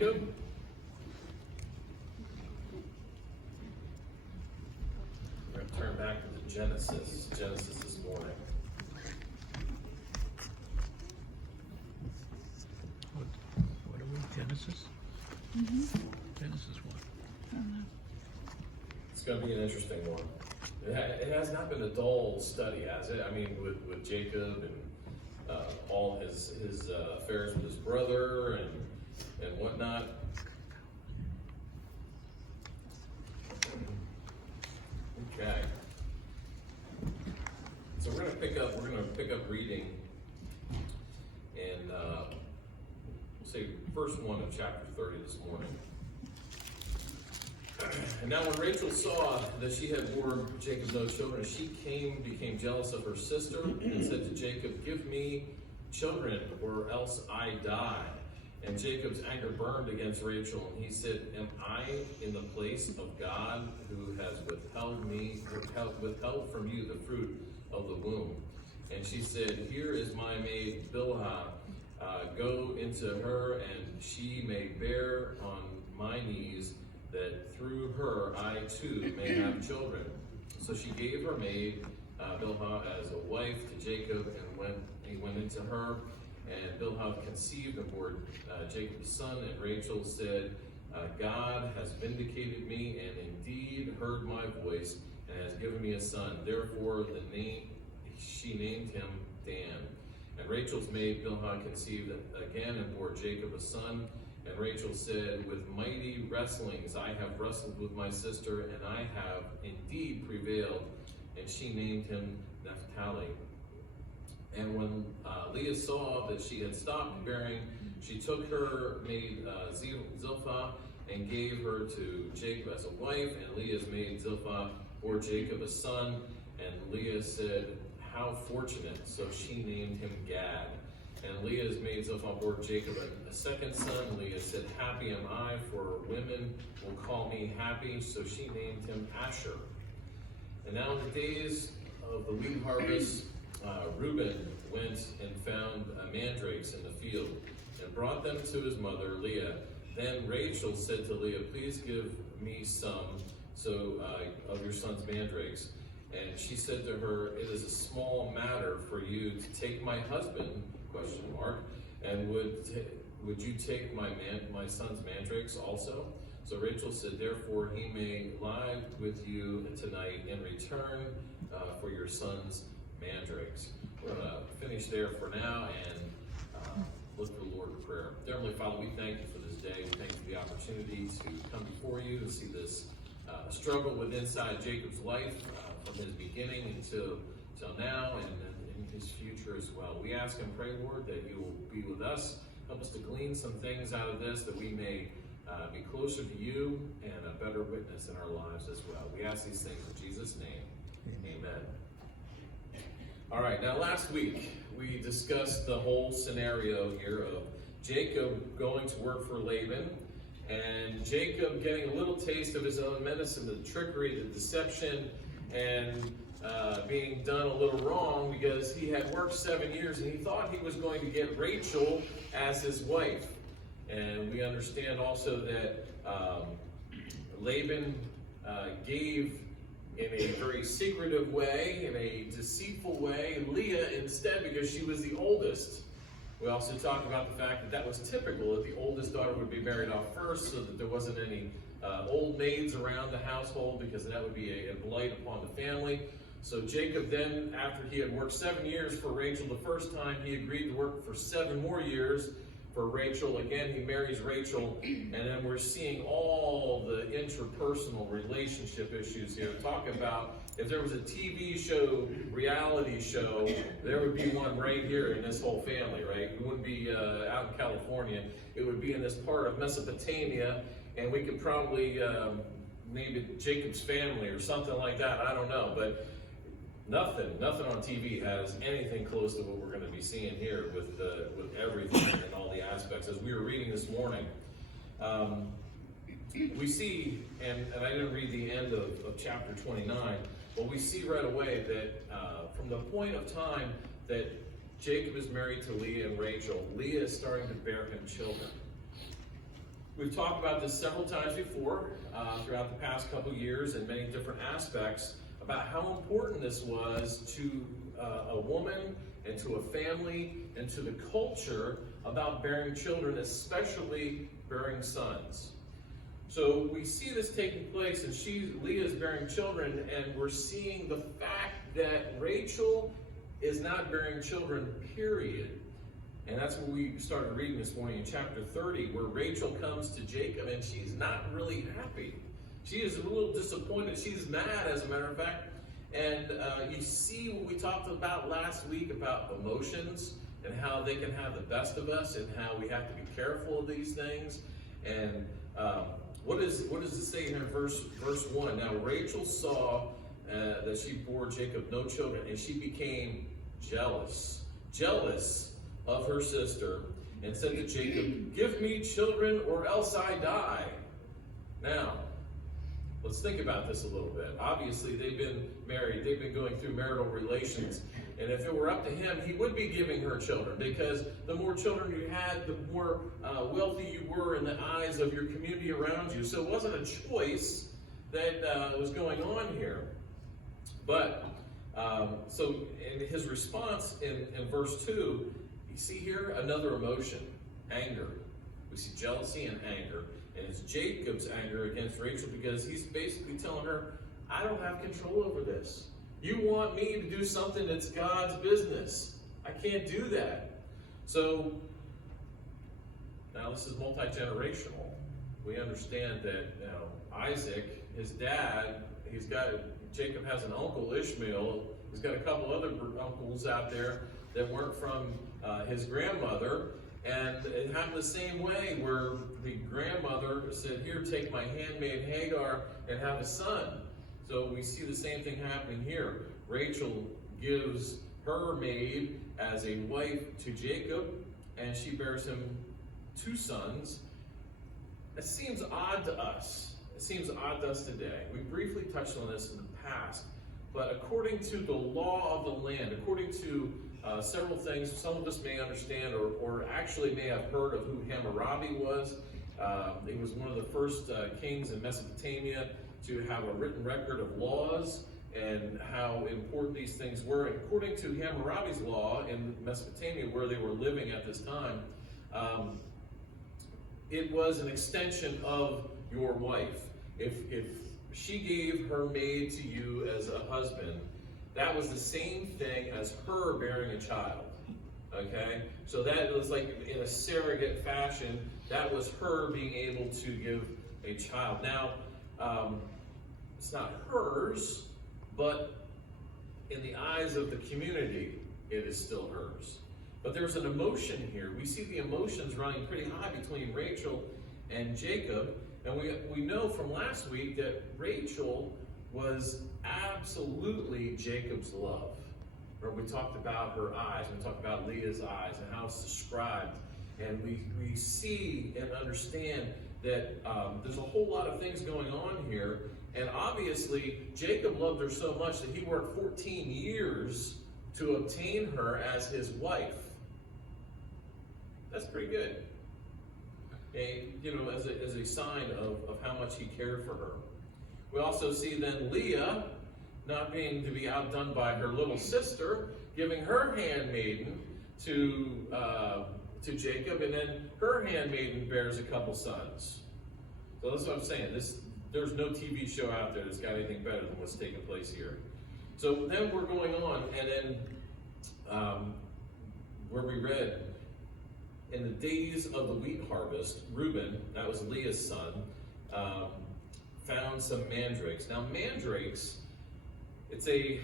Good. We're going to turn back to the Genesis this morning. What are we? Genesis? Genesis what? It's going to be an interesting one. It has not been a dull study, has it? I mean, with Jacob and all his affairs with his brother and whatnot. Okay. So we're going to pick up reading in say verse 1 of chapter 30 this morning. And now when Rachel saw that she had borne Jacob no children, she became jealous of her sister, and said to Jacob, "Give me children, or else I die." And Jacob's anger burned against Rachel, and he said, "Am I in the place of God, who has withheld from you the fruit of the womb?" And she said, "Here is my maid Bilhah. Go into her, and she may bear on my knees, that through her I too may have children." So she gave her maid Bilhah as a wife to Jacob, and he went into her. And Bilhah conceived and bore Jacob's son. And Rachel said, "God has vindicated me, and indeed heard my voice, and has given me a son." Therefore she named him Dan. And Rachel's maid Bilhah conceived again and bore Jacob a son. And Rachel said, "With mighty wrestlings I have wrestled with my sister, and I have indeed prevailed." And she named him Naphtali. And when Leah saw that she had stopped bearing, she took her maid Zilpah and gave her to Jacob as a wife. And Leah's maid Zilpah bore Jacob a son. And Leah said, "How fortunate!" So she named him Gad. And Leah's maid Zilpah bore Jacob a second son. Leah said, "Happy am I, for women will call me happy." So she named him Asher. And now in the days of the wheat harvest, Reuben went and found mandrakes in the field and brought them to his mother Leah. Then Rachel said to Leah, "Please give me some of your son's mandrakes." And she said to her, "It is a small matter for you to take my husband, ? And would you take my son's mandrakes also?" So Rachel said, "Therefore he may lie with you tonight in return for your son's mandrakes." We're going to finish there for now and look to the Lord in prayer. Dear Heavenly Father, we thank you for this day. We thank you for the opportunity to come before you and see this struggle with inside Jacob's life from his beginning until now, and in his future as well. We ask and pray, Lord, that you will be with us. Help us to glean some things out of this, that we may be closer to you and a better witness in our lives as well. We ask these things in Jesus' name. Amen. All right, now last week we discussed the whole scenario here of Jacob going to work for Laban, and Jacob getting a little taste of his own medicine, the trickery, the deception, and being done a little wrong because he had worked 7 years and he thought he was going to get Rachel as his wife. And we understand also that Laban gave in a very secretive way, in a deceitful way, Leah instead, because she was the oldest. We also talked about the fact that that was typical, that the oldest daughter would be married off first, so that there wasn't any old maids around the household, because that would be a blight upon the family. So Jacob then, after he had worked 7 years for Rachel the first time, he agreed to work for 7 more years for Rachel. Again, he marries Rachel, and then we're seeing all the interpersonal relationship issues here. Talk about, if there was a TV show, reality show, there would be one right here in this whole family, right? It wouldn't be out in California. It would be in this part of Mesopotamia, and we could probably name it Jacob's family or something like that. I don't know, but nothing on TV has anything close to what we're going to be seeing here with everything and all the aspects. As we were reading this morning, we see, and I didn't read the end of chapter 29, but we see right away that from the point of time that Jacob is married to Leah and Rachel, Leah is starting to bear him children. We've talked about this several times before throughout the past couple years in many different aspects about how important this was to a woman and to a family and to the culture about bearing children, especially bearing sons. So we see this taking place, and Leah is bearing children, and we're seeing the fact that Rachel is not bearing children, period. And that's what we started reading this morning in chapter 30, where Rachel comes to Jacob, and she's not really happy. She is a little disappointed. She's mad, as a matter of fact. And you see what we talked about last week about emotions and how they can have the best of us and how we have to be careful of these things. And what does it say here in verse 1? Now Rachel saw that she bore Jacob no children, and she became jealous of her sister, and said to Jacob, "Give me children or else I die." Now, let's think about this a little bit. Obviously, they've been married. They've been going through marital relations. And if it were up to him, he would be giving her children, because the more children you had, the more wealthy you were in the eyes of your community around you. So it wasn't a choice that was going on here. But, so in his response in verse 2, you see here another emotion, anger. We see jealousy and anger. And it's Jacob's anger against Rachel, because he's basically telling her, I don't have control over this. You want me to do something that's God's business. I can't do that. So, now this is multi-generational. We understand that Isaac, his dad, Jacob has an uncle, Ishmael. He's got a couple other uncles out there that weren't from his grandmother. And it happened the same way, where the grandmother said, "Here, take my handmaid Hagar and have a son." So we see the same thing happening here. Rachel gives her maid as a wife to Jacob, and she bears him 2 sons. It seems odd to us. It seems odd to us today. We briefly touched on this in the past, but according to the law of the land, according to several things some of us may understand or actually may have heard of who Hammurabi was. He was one of the first kings in Mesopotamia to have a written record of laws and how important these things were. And according to Hammurabi's law in Mesopotamia, where they were living at this time, it was an extension of your wife. If she gave her maid to you as a husband, that was the same thing as her bearing a child, okay? So that was like in a surrogate fashion, that was her being able to give a child. Now, it's not hers, but in the eyes of the community, it is still hers. But there's an emotion here. We see the emotions running pretty high between Rachel and Jacob, and we know from last week that Rachel was absolutely Jacob's love. Where we talked about her eyes, we talked about Leah's eyes and how it's described. And we see and understand that there's a whole lot of things going on here. And obviously, Jacob loved her so much that he worked 14 years to obtain her as his wife. That's pretty good. And, as a sign of how much he cared for her. We also see then Leah, not being to be outdone by her little sister, giving her handmaiden to Jacob, and then her handmaiden bears a couple sons. So that's what I'm saying. There's no TV show out there that's got anything better than what's taking place here. So then we're going on, and then where we read, in the days of the wheat harvest, Reuben, that was Leah's son, found some mandrakes. Now mandrakes, it's a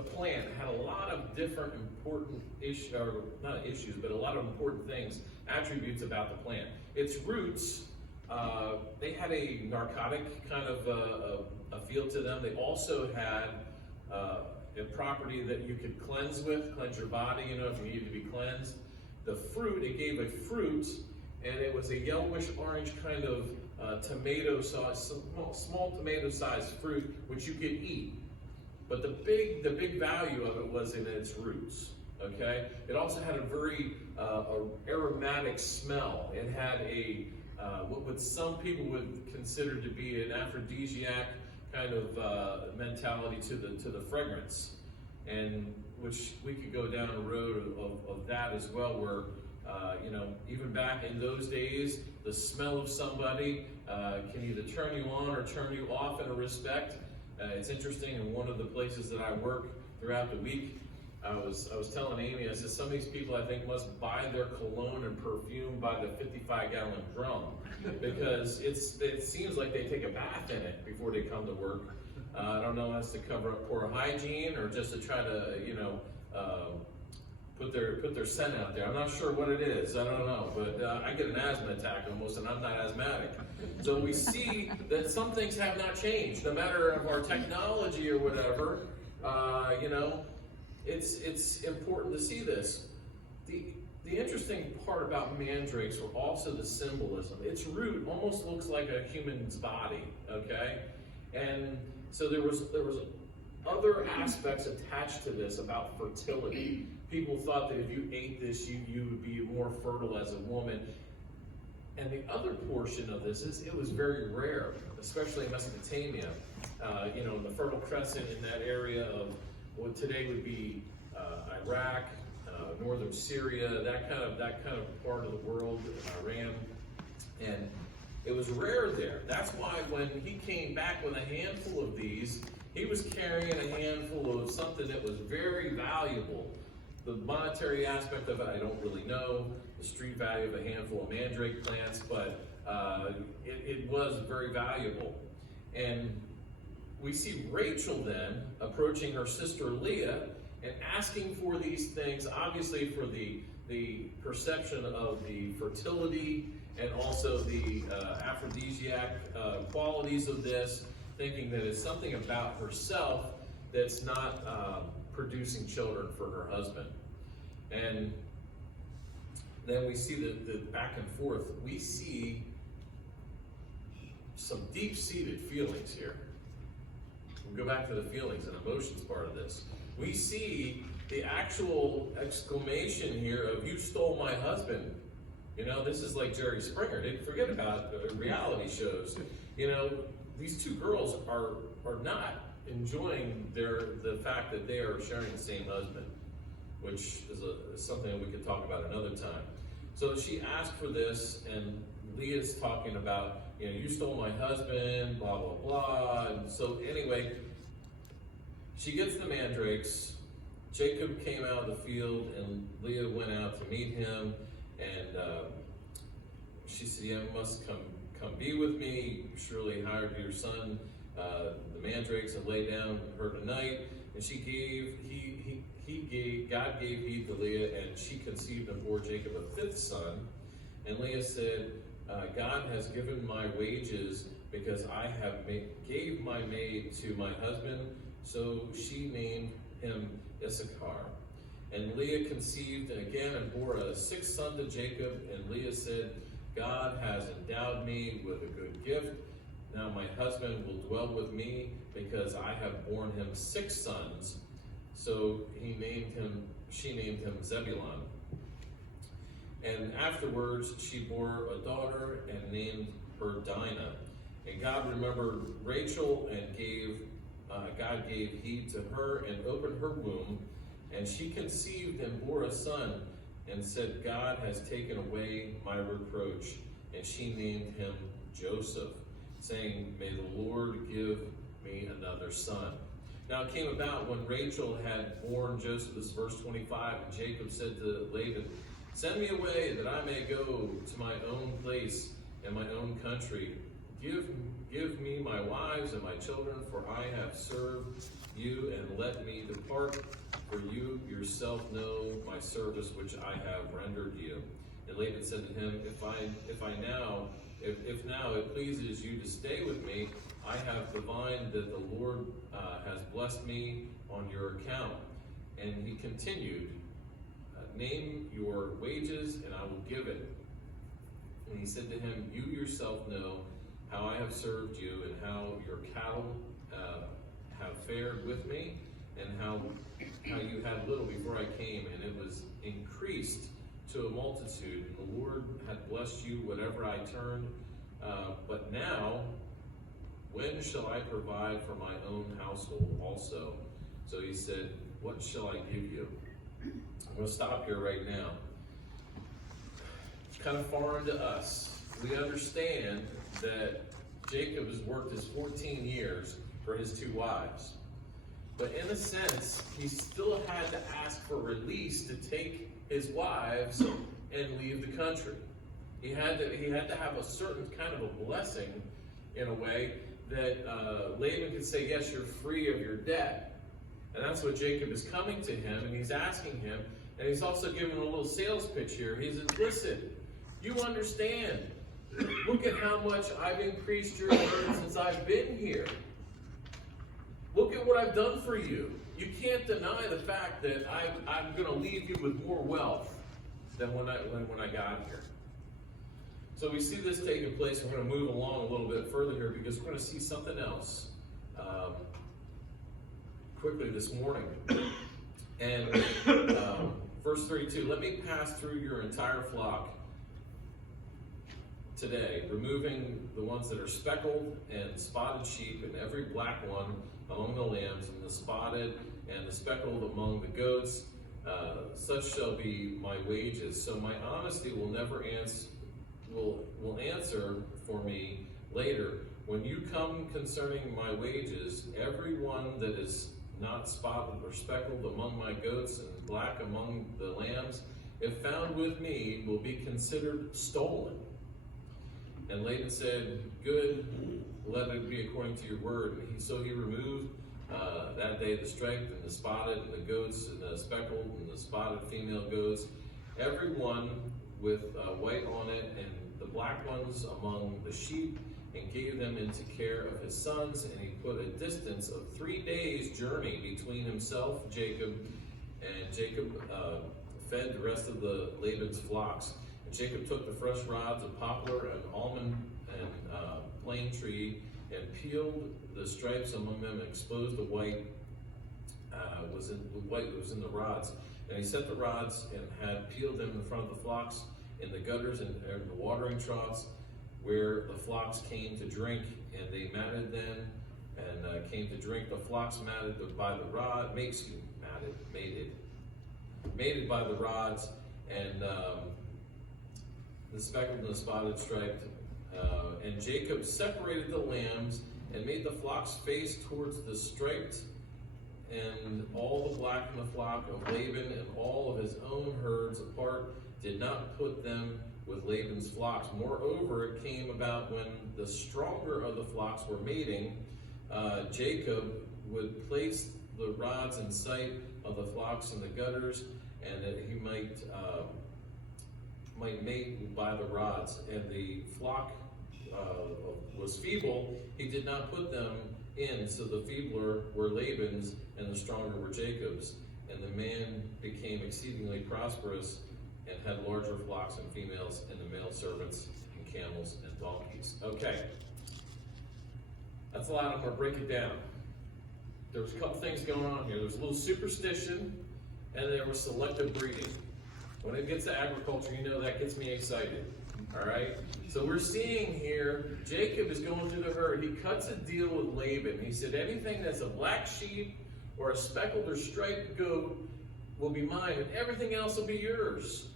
plant. It had a lot of different important issues, or not issues, but a lot of important things, attributes about the plant. Its roots, they had a narcotic kind of a feel to them. They also had a property that you could cleanse your body, if you needed to be cleansed. The fruit, it gave a fruit, and it was a yellowish orange kind of tomato sauce, small tomato-sized fruit, which you could eat. But the big value of it was in its roots. Okay. It also had a very aromatic smell. It had what some people would consider to be an aphrodisiac kind of mentality to the fragrance, and which we could go down a road of that as well, where even back in those days, the smell of somebody can either turn you on or turn you off in a respect. It's interesting, in one of the places that I work throughout the week, I was telling Amy, I said, some of these people I think must buy their cologne and perfume by the 55-gallon drum, because it seems like they take a bath in it before they come to work. I don't know if that's to cover up poor hygiene or just to try to, put their scent out there. I'm not sure what it is. I don't know, but I get an asthma attack almost, and I'm not asthmatic. So we see that some things have not changed, no matter of our technology or whatever. It's important to see this. The interesting part about mandrakes were also the symbolism. Its root almost looks like a human's body, okay? And so there was other aspects attached to this about fertility. People thought that if you ate this, you would be more fertile as a woman. And the other portion of this is it was very rare, especially in Mesopotamia. In the Fertile Crescent, in that area of what today would be Iraq, northern Syria, that kind of part of the world, Iran, and it was rare there. That's why when he came back with a handful of these, he was carrying a handful of something that was very valuable. The monetary aspect of it, I don't really know. The street value of a handful of mandrake plants, but it was very valuable. And we see Rachel then approaching her sister Leah and asking for these things, obviously for the perception of the fertility and also the aphrodisiac qualities of this, thinking that it's something about herself that's not producing children for her husband. And then we see the back and forth. We see some deep-seated feelings here. We'll go back to the feelings and emotions part of this. We see the actual exclamation here of, "You stole my husband." This is like Jerry Springer. Forget about reality shows. These two girls are not enjoying the fact that they are sharing the same husband, which is something that we could talk about another time. So she asked for this, and Leah's talking about, you stole my husband, blah, blah, blah. And so anyway, she gets the mandrakes. Jacob came out of the field, and Leah went out to meet him, and she said, "You must come be with me. Surely hired your son the mandrakes and lay down her tonight." And God gave heed to Leah, and she conceived and bore Jacob a fifth son. And Leah said, "God has given my wages, because I have gave my maid to my husband." So she named him Issachar. And Leah conceived again and bore a sixth son to Jacob. And Leah said, "God has endowed me with a good gift. Now my husband will dwell with me, because I have borne him 6 sons." So she named him Zebulun. And afterwards she bore a daughter and named her Dinah. And God remembered Rachel, and God gave heed to her and opened her womb. And she conceived and bore a son, and said, "God has taken away my reproach." And she named him Joseph, saying, "May the Lord give me another son." Now it came about when Rachel had borne Joseph, this is verse 25, and Jacob said to Laban, "Send me away, that I may go to my own place and my own country. Give me my wives and my children, for I have served you, and let me depart, for you yourself know my service which I have rendered you." And Laban said to him, If now it pleases you to stay with me, I have divined that the Lord has blessed me on your account." And he continued, "Name your wages, and I will give it." And he said to him, "You yourself know how I have served you, and how your cattle have fared with me, and how you had little before I came, and it was increased to a multitude, and the Lord had blessed you whatever I turned. But now, when shall I provide for my own household also? So he said, what shall I give you? I'm going to stop here right now. It's kind of foreign to us. We understand that Jacob has worked his 14 years for his 2 wives. But in a sense, he still had to ask for release to take his wives and leave the country. He had to have a certain kind of a blessing, in a way, that Laban could say, yes, you're free of your debt. And that's what Jacob is coming to him, and he's asking him, and he's also giving him a little sales pitch here. He says, listen, you understand. Look at how much I've increased your herd since I've been here. Look at what I've done for you. You can't deny the fact that I'm going to leave you with more wealth than when I got here. So we see this taking place. We're going to move along a little bit further here because we're going to see something else quickly this morning. And verse 32, let me pass through your entire flock today, removing the ones that are speckled and spotted sheep, and every black one among the lambs, and the spotted and the speckled among the goats. Such shall be my wages. So my honesty will never will answer for me later. When you come concerning my wages, every one that is not spotted or speckled among my goats and black among the lambs, if found with me, will be considered stolen. And Laban said, good, let it be according to your word. And so he removed that day the striped and the spotted and the goats and the speckled and the spotted female goats, every one with white on it, and the black ones among the sheep, and gave them into care of his sons. And he put a distance of 3 days' journey between himself, Jacob, and Jacob fed the rest of the Laban's flocks. And Jacob took the fresh rods of poplar and almond and plane tree, and peeled the stripes among them, and exposed the white was in the rods. And he set the rods and had peeled them in front of the flocks in the gutters and the watering troughs where the flocks came to drink, and they matted them and came to drink. The flocks matted by the rod, mated by the rods, and the speckled and the spotted striped. And Jacob separated the lambs and made the flocks face towards the striped, and all the black in the flock of Laban and all of his own herds apart, did not put them with Laban's flocks. Moreover, it came about when the stronger of the flocks were mating, Jacob would place the rods in sight of the flocks in the gutters, and that he might mate by the rods. And the flock was feeble, he did not put them in, so the feebler were Laban's and the stronger were Jacob's. And the man became exceedingly prosperous and had larger flocks and females, and the male servants and camels and donkeys. Okay, that's a lot. I'm going to break it down. There was a couple things going on here. There was a little superstition, and there was selective breeding. When it gets to agriculture, you know that gets me excited. All right? So we're seeing here, Jacob is going through the herd. He cuts a deal with Laban. He said, anything that's a black sheep or a speckled or striped goat will be mine, and everything else will be yours.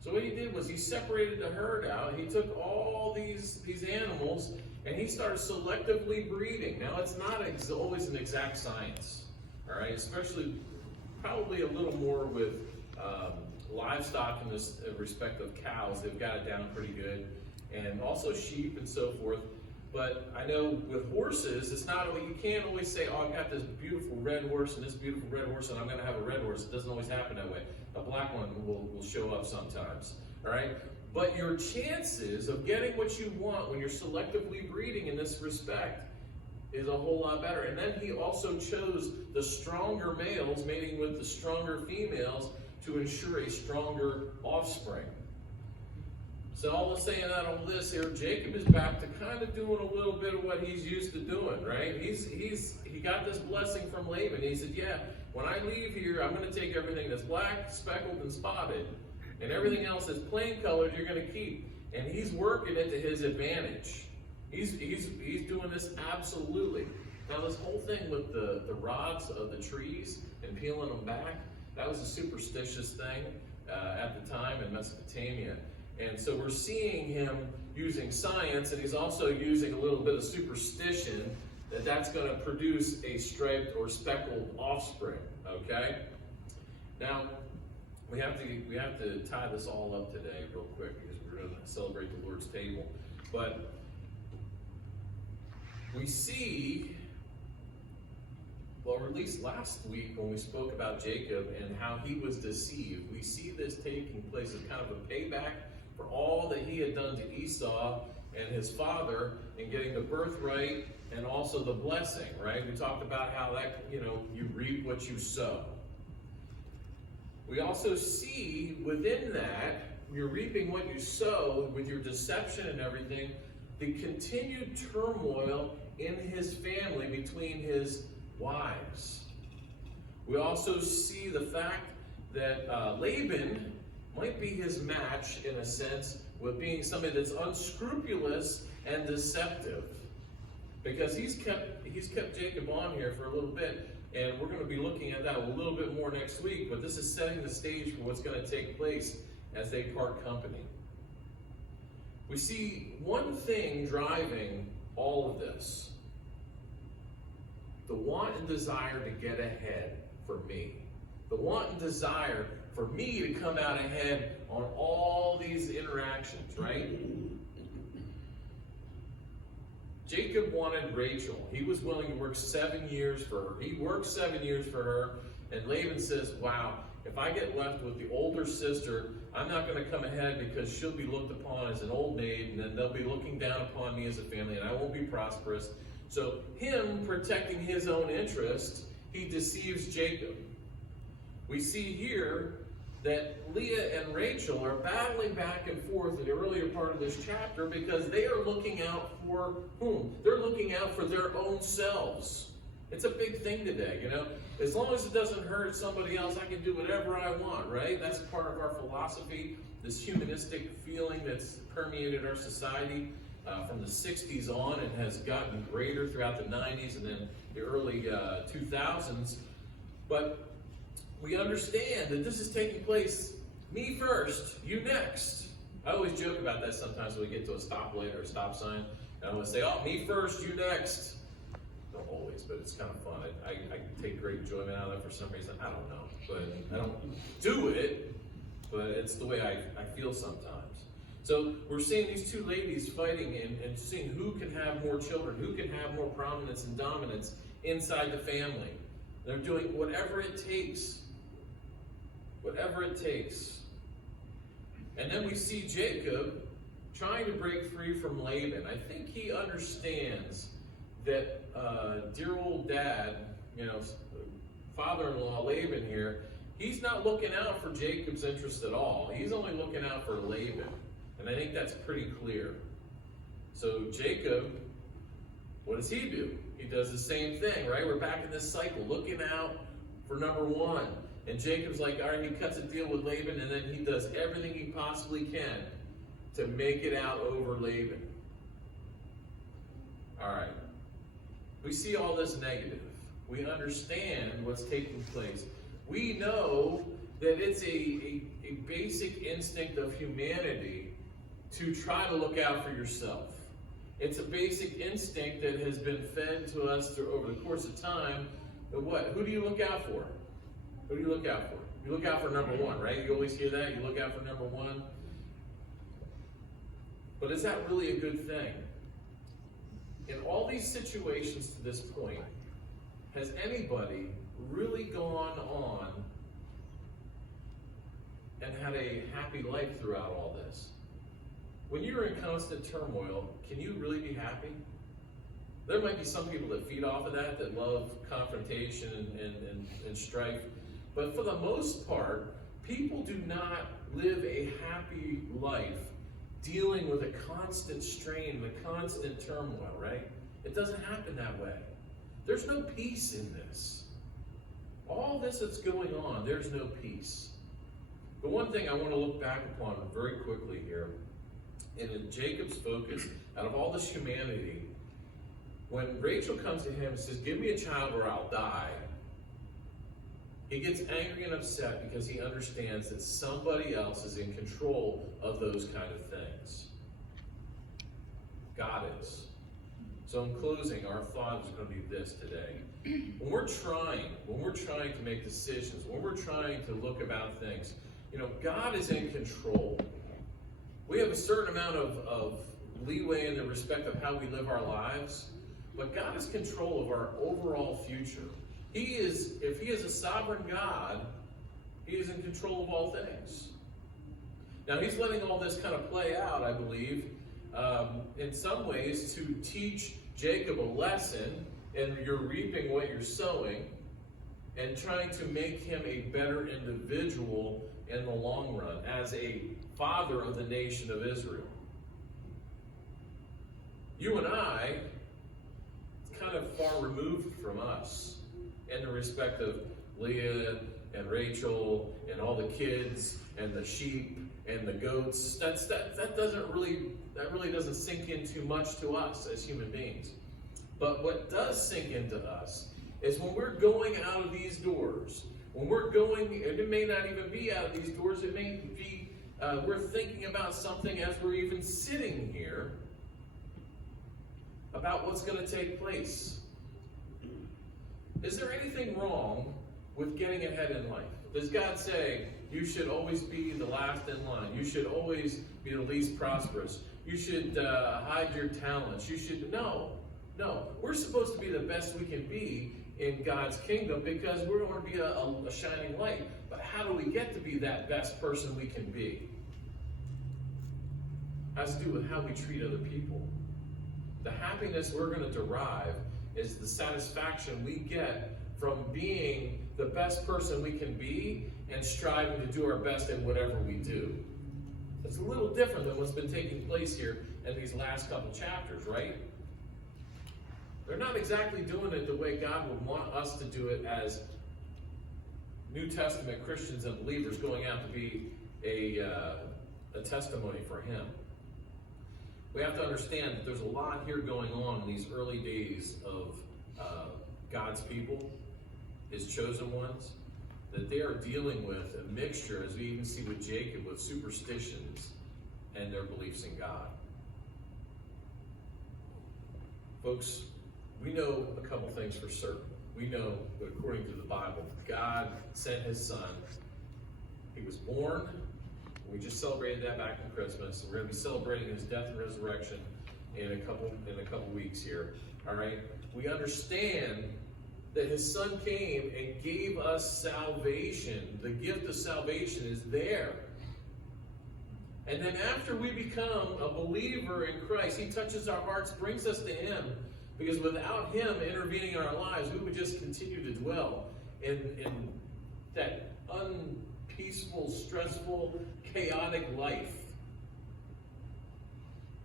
So what he did was he separated the herd out. He took all these animals, and he started selectively breeding. Now, it's not always an exact science, all right? Especially, probably a little more with livestock in this respect of cows. They've got it down pretty good, and also sheep and so forth. But I know with horses, it's not, you can't always say, oh, I've got this beautiful red horse and this beautiful red horse, and I'm going to have a red horse. It doesn't always happen that way. A black one will show up sometimes, all right? But your chances of getting what you want when you're selectively breeding in this respect is a whole lot better. And then he also chose the stronger males mating with the stronger females to ensure a stronger offspring. So all of saying that all this here, Jacob is back to kind of doing a little bit of what he's used to doing, right? He got this blessing from Laban. He said, yeah, when I leave here, I'm going to take everything that's black, speckled, and spotted, And everything else that's plain colored, you're going to keep. And he's working it to his advantage. He's doing this absolutely. Now this whole thing with the rods of the trees and peeling them back, that was a superstitious thing at the time in Mesopotamia. And so we're seeing him using science, and he's also using a little bit of superstition that's going to produce a striped or speckled offspring, okay? Now, we have to tie this all up today real quick because we're going to celebrate the Lord's table. But we see, well, or at least last week when we spoke about Jacob and how he was deceived, we see this taking place as kind of a payback for all that he had done to Esau and his father in getting the birthright and also the blessing, right? We talked about how that, you reap what you sow. We also see within that, you're reaping what you sow with your deception and everything, the continued turmoil in his family between his wives. We also see the fact that Laban might be his match in a sense with being somebody that's unscrupulous and deceptive, because he's kept Jacob on here for a little bit, and we're going to be looking at that a little bit more next week, but this is setting the stage for what's going to take place as they part company. We see one thing driving all of this: the want and desire to get ahead for me. The want and desire for me to come out ahead on all these interactions, right? Jacob wanted Rachel. He was willing to work 7 years for her. He worked 7 years for her, and Laban says, wow, if I get left with the older sister, I'm not going to come ahead because she'll be looked upon as an old maid, and then they'll be looking down upon me as a family, and I won't be prosperous. So him protecting his own interest, he deceives Jacob. We see here that Leah and Rachel are battling back and forth in the earlier part of this chapter because they are looking out for whom? They're looking out for their own selves. It's a big thing today, As long as it doesn't hurt somebody else, I can do whatever I want, right? That's part of our philosophy, this humanistic feeling that's permeated our society from the 60s on and has gotten greater throughout the 90s and then the early 2000s. But we understand that this is taking place, me first, you next. I always joke about that sometimes when we get to a stoplight or a stop sign. And I always say, oh, me first, you next. Not always, but it's kind of fun. I take great enjoyment out of it for some reason. I don't know. But I don't do it, but it's the way I feel sometimes. So we're seeing these two ladies fighting and seeing who can have more children, who can have more prominence and dominance inside the family. They're doing whatever it takes. Whatever it takes. And then we see Jacob trying to break free from Laban. I think he understands that dear old dad, father-in-law Laban here, he's not looking out for Jacob's interest at all. He's only looking out for Laban. And I think that's pretty clear. So Jacob, what does he do? He does the same thing, right? We're back in this cycle, looking out for number one. And Jacob's like, all right, he cuts a deal with Laban, and then he does everything he possibly can to make it out over Laban. All right. We see all this negative. We understand what's taking place. We know that it's a basic instinct of humanity to try to look out for yourself. It's a basic instinct that has been fed to us over the course of time. But what? Who do you look out for? Who do you look out for? You look out for number one, right? You always hear that. You look out for number one. But is that really a good thing? In all these situations to this point, has anybody really gone on and had a happy life throughout all this? When you're in constant turmoil, can you really be happy? There might be some people that feed off of that love confrontation and strife. But for the most part, people do not live a happy life dealing with a constant strain, a constant turmoil, right? It doesn't happen that way. There's no peace in this. All this that's going on, there's no peace. The one thing I want to look back upon very quickly here, and in Jacob's focus, out of all this humanity, when Rachel comes to him and says, give me a child or I'll die, he gets angry and upset because he understands that somebody else is in control of those kind of things. God is. So in closing, our thought is going to be this today. When we're trying to make decisions, when we're trying to look about things, God is in control. We have a certain amount of leeway in the respect of how we live our lives, but God has control of our overall future. If He is a sovereign God, He is in control of all things. Now, He's letting all this kind of play out, I believe, in some ways to teach Jacob a lesson, and you're reaping what you're sowing, and trying to make him a better individual in the long run as a father of the nation of Israel. You and I, it's kind of far removed from us in the respect of Leah and Rachel and all the kids and the sheep and the goats. That really doesn't sink in too much to us as human beings. But what does sink into us is when we're going out of these doors, when we're going, and it may not even be out of these doors, it may be we're thinking about something as we're even sitting here about what's going to take place. Is there anything wrong with getting ahead in life? Does God say you should always be the last in line? You should always be the least prosperous? You should hide your talents? You should... No. We're supposed to be the best we can be in God's kingdom because we're going to be a shining light. But how do we get to be that best person we can be? It has to do with how we treat other people. The happiness we're going to derive is the satisfaction we get from being the best person we can be and striving to do our best in whatever we do. It's a little different than what's been taking place here in these last couple chapters, right? They're not exactly doing it the way God would want us to do it as New Testament Christians and believers going out to be a testimony for Him. We have to understand that there's a lot here going on in these early days of God's people, His chosen ones, that they are dealing with a mixture, as we even see with Jacob, with superstitions and their beliefs in God. Folks, we know a couple things for certain. We know that according to the Bible, God sent His Son. He was born. We just celebrated that back in Christmas. We're going to be celebrating His death and resurrection in a couple weeks here. All right? We understand that His Son came and gave us salvation. The gift of salvation is there. And then after we become a believer in Christ, He touches our hearts, brings us to Him. Because without Him intervening in our lives, we would just continue to dwell in that unpeaceful, stressful, chaotic life.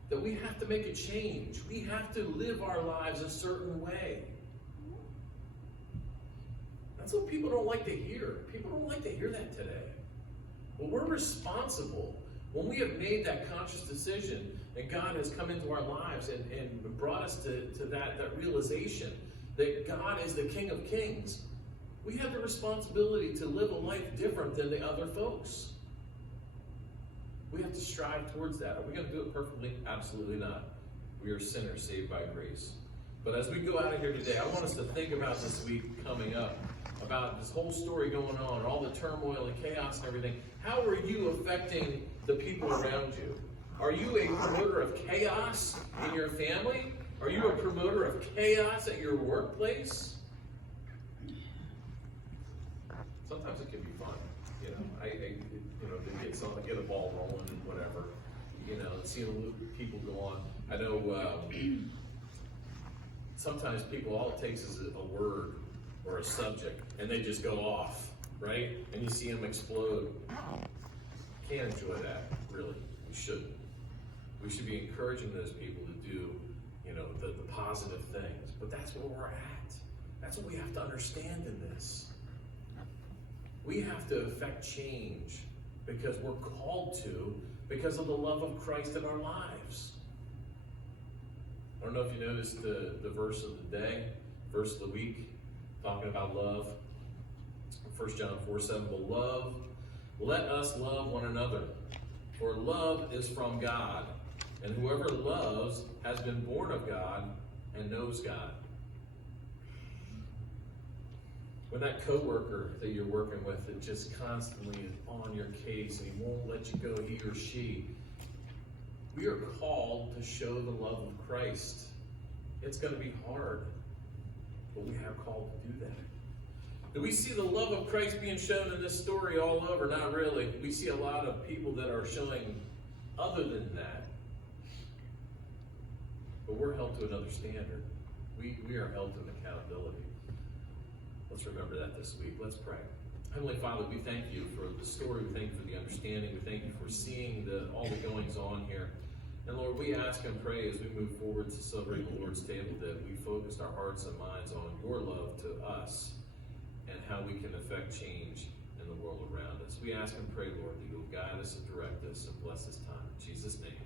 That we have to make a change. We have to live our lives a certain way. That's what people don't like to hear. People don't like to hear that today. But we're responsible. When we have made that conscious decision and God has come into our lives and brought us to that realization that God is the King of Kings, we have the responsibility to live a life different than the other folks. We have to strive towards that. Are we going to do it perfectly? Absolutely not. We are sinners saved by grace. But as we go out of here today, I want us to think about this week coming up, about this whole story going on, all the turmoil and chaos and everything. How are you affecting the people around you? Are you a promoter of chaos in your family? Are you a promoter of chaos at your workplace? Sometimes it can be fun, to get a ball rolling and whatever, seeing people go on. I know sometimes people, all it takes is a word or a subject, and they just go off, right? And you see them explode. Can't enjoy that, really. We shouldn't. We should be encouraging those people to do, the positive things. But that's where we're at. That's what we have to understand in this. We have to affect change because we're called to, because of the love of Christ in our lives. I don't know if you noticed the verse of the day, verse of the week, talking about love. 1 John 4:7, but let us love one another, for love is from God, and whoever loves has been born of God and knows God. When that coworker that you're working with that just constantly is on your case and he won't let you go, he or she, we are called to show the love of Christ. It's going to be hard, but we are called to do that. Do we see the love of Christ being shown in this story all over? Not really. We see a lot of people that are showing other than that. But we're held to another standard. We are held to an accountability. Let's remember that this week. Let's pray. Heavenly Father, we thank you for the story. We thank you for the understanding. We thank you for seeing all the goings on here. And Lord, we ask and pray as we move forward to celebrate the Lord's table that we focus our hearts and minds on your love to us and how we can affect change in the world around us. We ask and pray, Lord, that you'll guide us and direct us and bless this time. In Jesus' name.